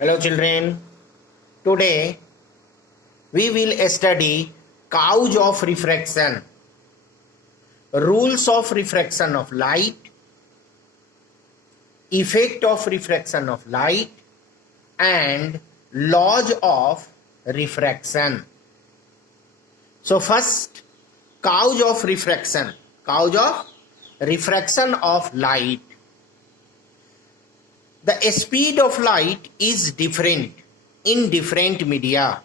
Hello children, today we will study cause of refraction, rules of refraction of light, effect of refraction of light and laws of refraction. So first, cause of refraction of light. The speed of light is different in different media.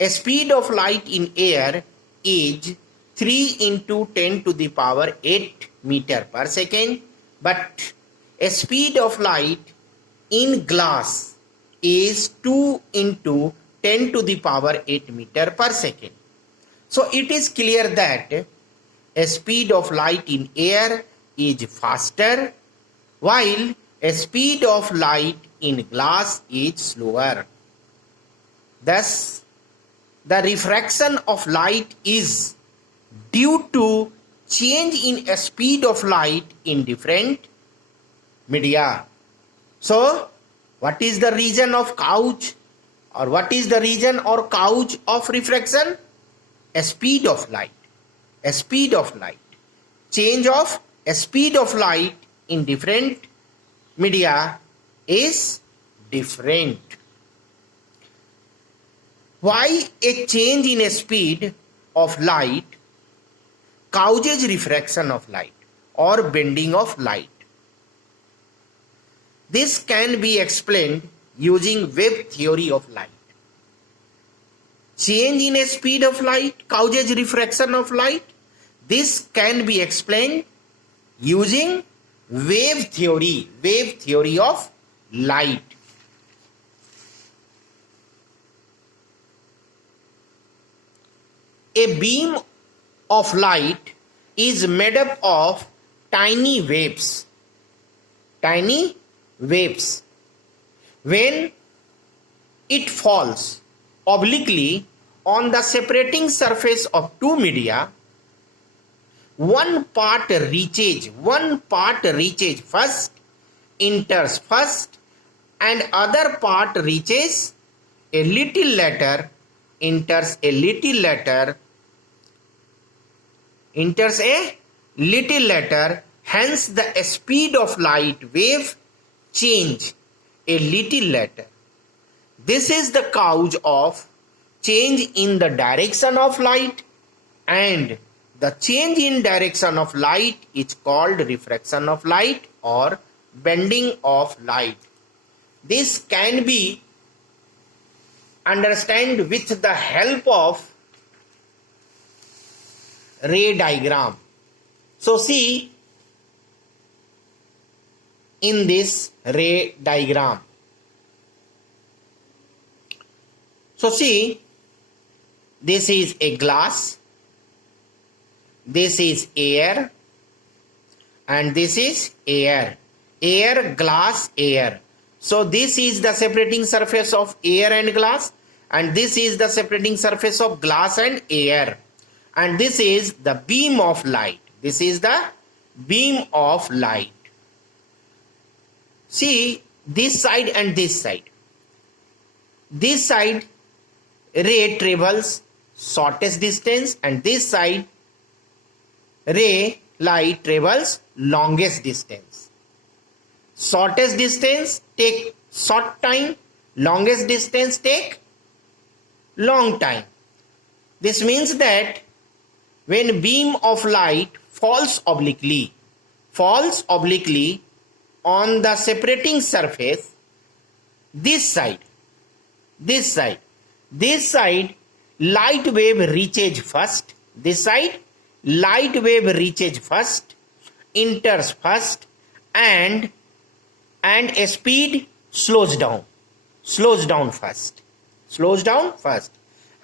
A speed of light in air is 3 into 10 to the power 8 meter per second, but a speed of light in glass is 2 into 10 to the power 8 meter per second. So it is clear that a speed of light in air is faster, while a speed of light in glass is slower. Thus, the refraction of light is due to change in a speed of light in different media. So, what is the reason of cause, or what is the reason or cause of refraction? A speed of light. A speed of light. Change of a speed of light in different media is different. Why a change in a speed of light causes refraction of light or bending of light? This can be explained using wave theory of light. Change in a speed of light causes refraction of light. This can be explained using wave theory of light. A beam of light is made up of tiny waves. Tiny waves. When it falls obliquely on the separating surface of two media, one part reaches first, enters first, and other part reaches a little later, enters a little later. Hence the speed of light wave change a little later. This is the cause of change in the direction of light, and the change in direction of light is called refraction of light or bending of light. This can be understood with the help of ray diagram. So see in this ray diagram. So see, this is a glass, this is air, and this is air. Air, glass, air. So this is the separating surface of air and glass, and this is the separating surface of glass and air. And this is the beam of light. This is the beam of light. See this side and this side. This side ray travels shortest distance, and this side ray light travels longest distance. Shortest distance take short time, longest distance take long time. This means that when beam of light falls obliquely on the separating surface, this side light wave reaches first, this side light wave reaches first, enters first, and a speed slows down first,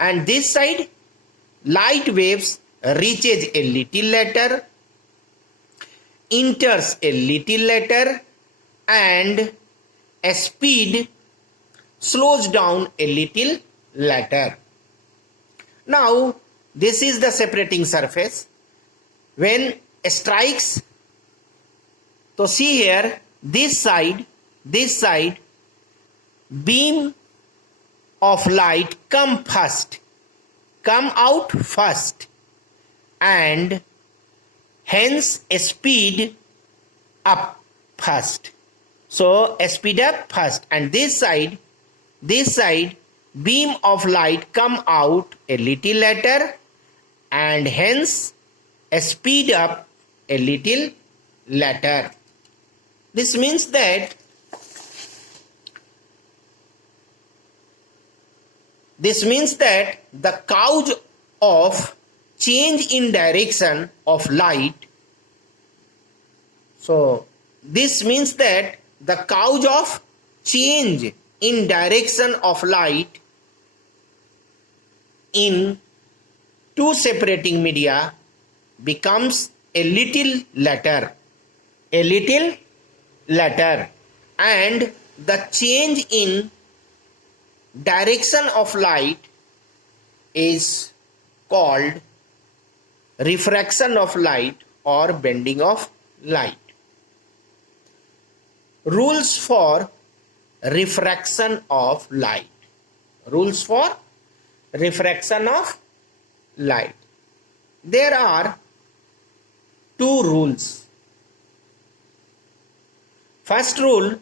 and this side light waves reaches a little later, enters a little later, and a speed slows down a little later. Now this is the separating surface. When it strikes, so see here, this side beam of light come out first, and hence speed up first. So speed up first, and this side beam of light come out a little later, and hence speed up a little later. This means that the cause of change in direction of light, so this means that the cause of change in direction of light in two separating media becomes a little later, and the change in direction of light is called refraction of light or bending of light. Rules for refraction of light. Rules for refraction of light. There are two rules. First rule,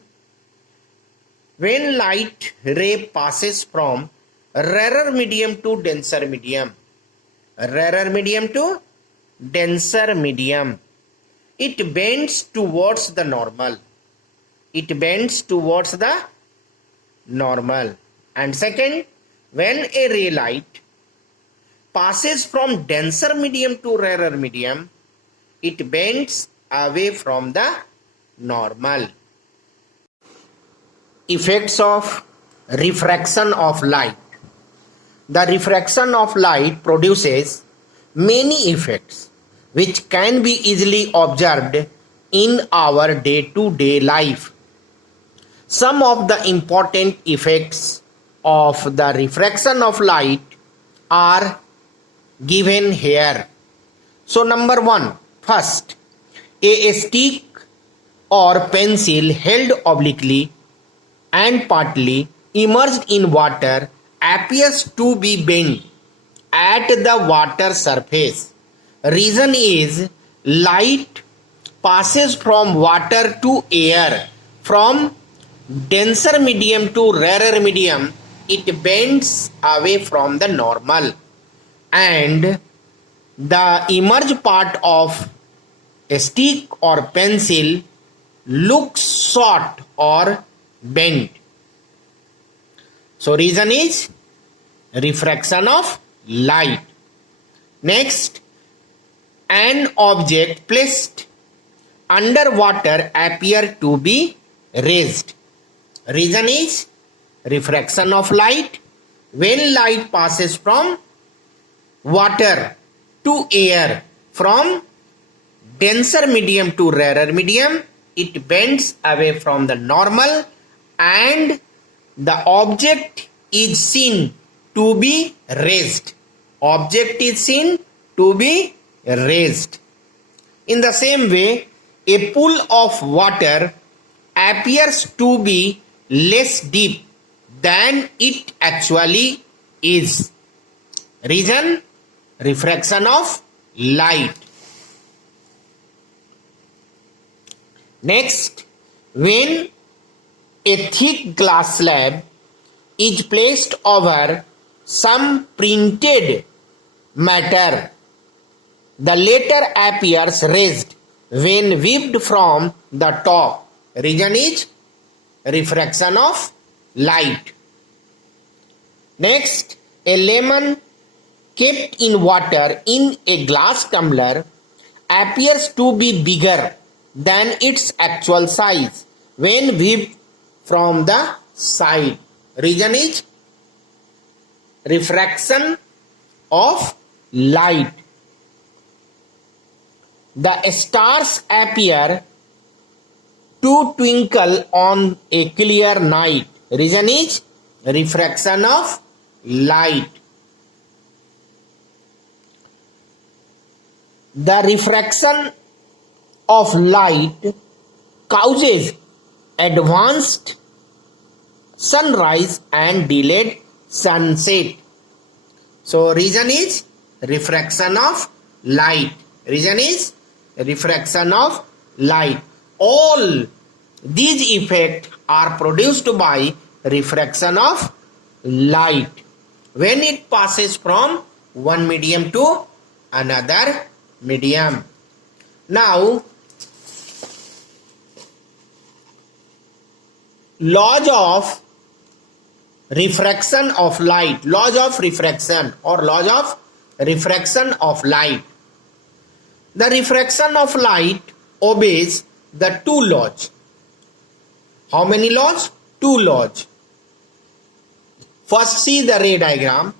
when light ray passes from rarer medium to denser medium, it bends towards the normal. And second, when a ray light passes from denser medium to rarer medium, it bends away from the normal. Effects of refraction of light. The refraction of light produces many effects which can be easily observed in our day-to-day life. Some of the important effects of the refraction of light are given here. So number one, first, a stick or pencil held obliquely and partly immersed in water appears to be bent at the water surface. Reason is light passes from water to air. From denser medium to rarer medium, it bends away from the normal, and the immersed part of a stick or pencil looks short or bent. So reason is refraction of light. Next, an object placed under water appear to be raised. Reason is refraction of light. When light passes from water to air, from denser medium to rarer medium, it bends away from the normal, and the object is seen to be raised. In the same way, a pool of water appears to be less deep than it actually is. Reason, refraction of light. Next, when a thick glass slab is placed over some printed matter, the latter appears raised when viewed from the top. Reason is refraction of light. Next, a lemon kept in water in a glass tumbler appears to be bigger than its actual size when viewed from the side. Reason is refraction of light. The stars appear to twinkle on a clear night. Reason is refraction of light. The refraction of light causes advanced sunrise and delayed sunset. So reason is refraction of light. Reason is refraction of light. All these effects are produced by refraction of light when it passes from one medium to another medium. Now, laws of refraction of light, laws of refraction or laws of refraction of light. The refraction of light obeys the two laws. How many laws? Two laws. First, see the ray diagram.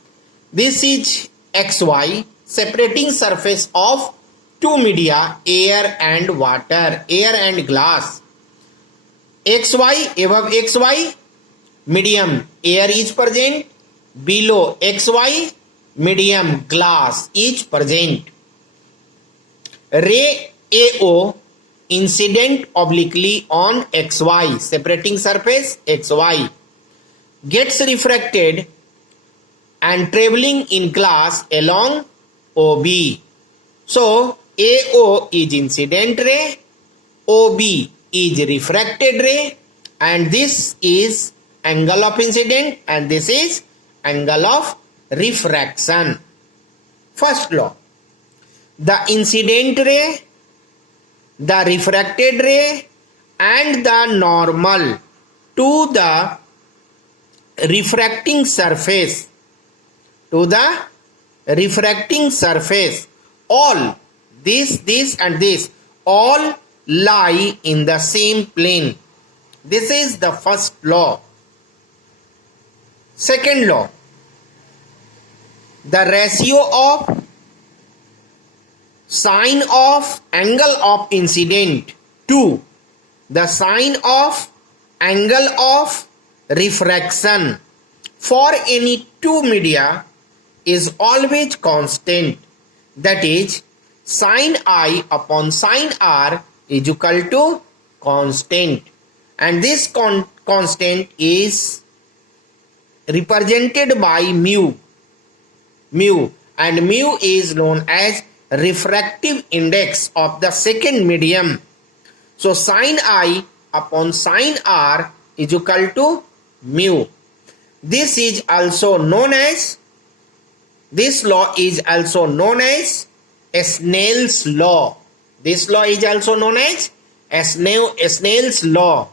This is XY, separating surface of two media, air and water, air and glass. XY, above XY, medium air is present, below XY, medium glass is present. Ray AO incident obliquely on XY, separating surface XY, gets refracted and traveling in glass along OB. So AO is incident ray, OB is refracted ray, and this is angle of incident and this is angle of refraction. First law, the incident ray, the refracted ray and the normal to the refracting surface, all this and this all lie in the same plane. This is the first law. Second law, the ratio of sine of angle of incident to the sine of angle of refraction for any two media is always constant. That is, sine I upon sine R is equal to constant, and this constant is represented by mu, and mu is known as refractive index of the second medium. So sine I upon sine R is equal to mu. This is also known as, this law is also known as Snell's law. This law is also known as Snell's law.